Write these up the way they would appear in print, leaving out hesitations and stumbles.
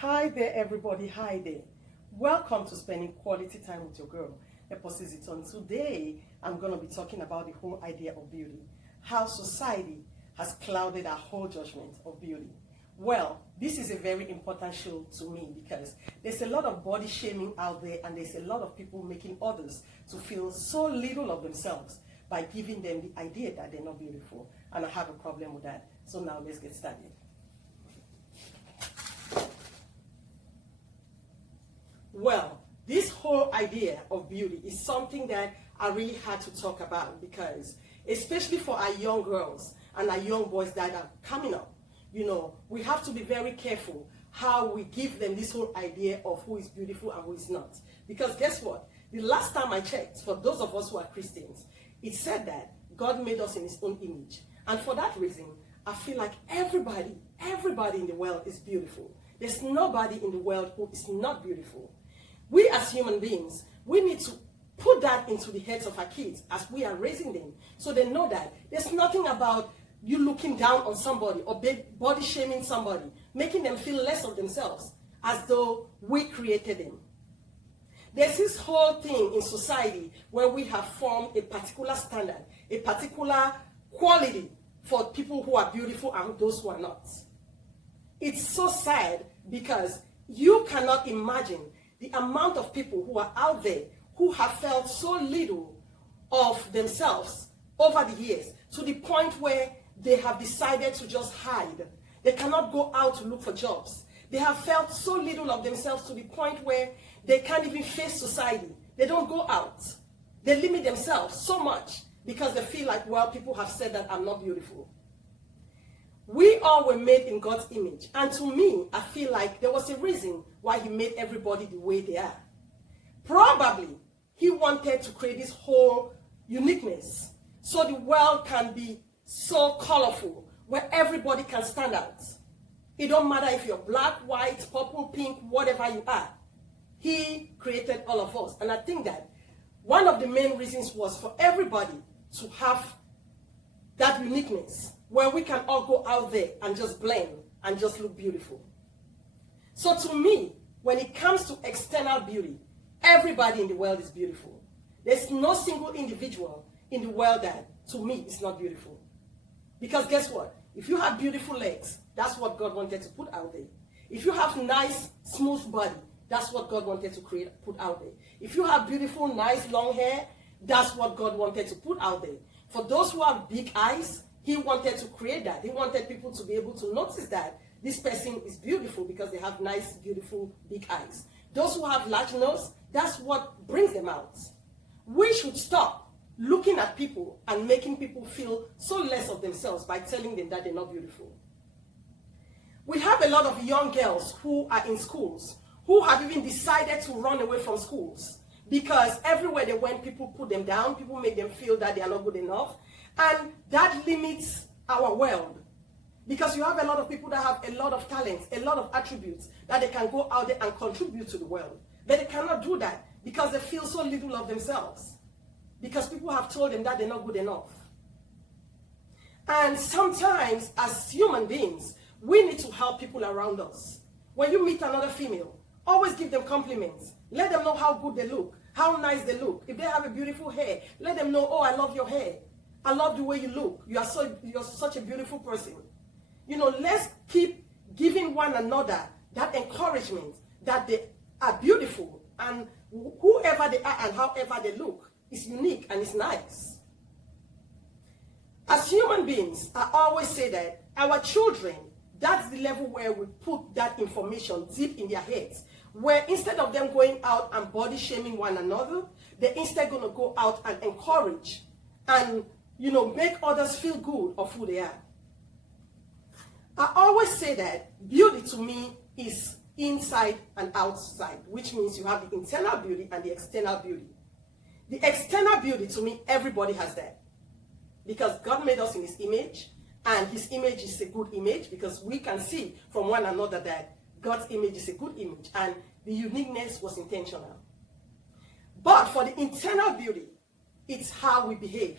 Hi there, everybody. Hi there. Welcome to spending quality time with your girl, Eposi Ziton. Today, I'm going to be talking about the whole idea of beauty, how society has clouded our whole judgment of beauty. Well, this is a very important show to me because there's a lot of body shaming out there, and there's a lot of people making others to feel so little of themselves by giving them the idea that they're not beautiful. And I have a problem with that. So now let's get started. Well, this whole idea of beauty is something that I really had to talk about because, especially for our young girls and our young boys that are coming up, we have to be very careful how we give them this whole idea of who is beautiful and who is not. Because guess what? The last time I checked, for those of us who are Christians, it said that God made us in his own image. And for that reason, I feel like everybody in the world is beautiful. There's nobody in the world who is not beautiful. We as human beings, we need to put that into the heads of our kids as we are raising them, so they know that there's nothing about you looking down on somebody or body shaming somebody, making them feel less of themselves as though we created them. There's this whole thing in society where we have formed a particular standard, a particular quality for people who are beautiful and those who are not. It's so sad because you cannot imagine the amount of people who are out there who have felt so little of themselves over the years, to the point where they have decided to just hide. They cannot go out to look for jobs. They have felt so little of themselves to the point where they can't even face society. They don't go out. They limit themselves so much because they feel like, well, people have said that I'm not beautiful. We all were made in God's image. And to me, I feel like there was a reason why he made everybody the way they are. Probably, he wanted to create this whole uniqueness so the world can be so colorful, where everybody can stand out. It don't matter if you're black, white, purple, pink, whatever you are. He created all of us. And I think that one of the main reasons was for everybody to have that uniqueness, where we can all go out there and just blend and just look beautiful. So to me, when it comes to external beauty, everybody in the world is beautiful. There's no single individual in the world that, to me, is not beautiful. Because guess what? If you have beautiful legs, that's what God wanted to put out there. If you have nice, smooth body, that's what God wanted to put out there. If you have beautiful, nice, long hair, that's what God wanted to put out there. For those who have big eyes, he wanted to create that. He wanted people to be able to notice that this person is beautiful because they have nice, beautiful, big eyes. Those who have large nose, that's what brings them out. We should stop looking at people and making people feel so less of themselves by telling them that they're not beautiful. We have a lot of young girls who are in schools who have even decided to run away from schools because everywhere they went, people put them down, people make them feel that they are not good enough. And that limits our world. Because you have a lot of people that have a lot of talents, a lot of attributes that they can go out there and contribute to the world. But they cannot do that because they feel so little of themselves. Because people have told them that they're not good enough. And sometimes, as human beings, we need to help people around us. When you meet another female, always give them compliments. Let them know how good they look, how nice they look. If they have a beautiful hair, let them know, oh, I love your hair. I love the way you look. You're such a beautiful person. Let's keep giving one another that encouragement that they are beautiful, and whoever they are and however they look is unique and is nice. As human beings, I always say that our children, that's the level where we put that information deep in their heads, where instead of them going out and body shaming one another, they're instead going to go out and encourage and make others feel good of who they are. I always say that beauty to me is inside and outside, which means you have the internal beauty and the external beauty. The external beauty, to me, everybody has that. Because God made us in his image, and his image is a good image, because we can see from one another that God's image is a good image, and the uniqueness was intentional. But for the internal beauty, it's how we behave,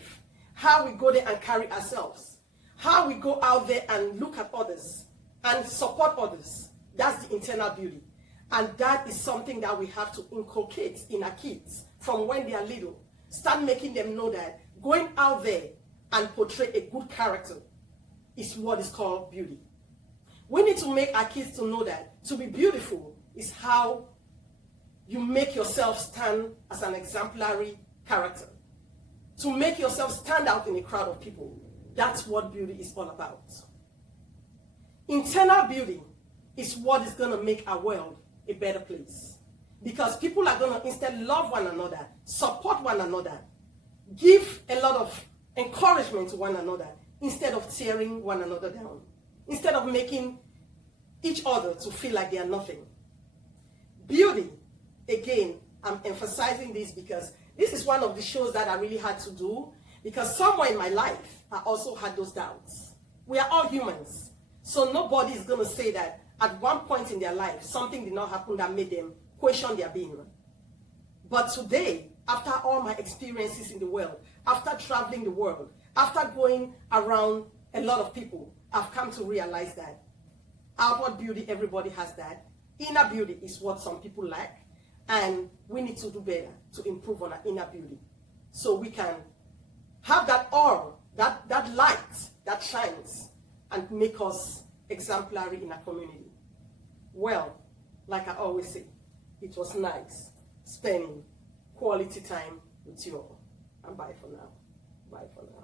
how we go there and carry ourselves, how we go out there and look at others and support others. That's the internal beauty. And that is something that we have to inculcate in our kids from when they are little. Start making them know that going out there and portray a good character is what is called beauty. We need to make our kids to know that to be beautiful is how you make yourself stand as an exemplary character. To make yourself stand out in a crowd of people. That's what beauty is all about. Internal beauty is what is going to make our world a better place. Because people are going to instead love one another, support one another, give a lot of encouragement to one another, instead of tearing one another down. Instead of making each other to feel like they are nothing. Beauty, again, I'm emphasizing this because this is one of the shows that I really had to do, because somewhere in my life, I also had those doubts. We are all humans. So nobody is going to say that at one point in their life, something did not happen that made them question their being. But today, after all my experiences in the world, after traveling the world, after going around a lot of people, I've come to realize that outward beauty, everybody has that. Inner beauty is what some people lack. And we need to do better to improve on our inner beauty. So we can have that aura, that light that shines and make us exemplary in our community. Well, like I always say, it was nice spending quality time with you all. And bye for now. Bye for now.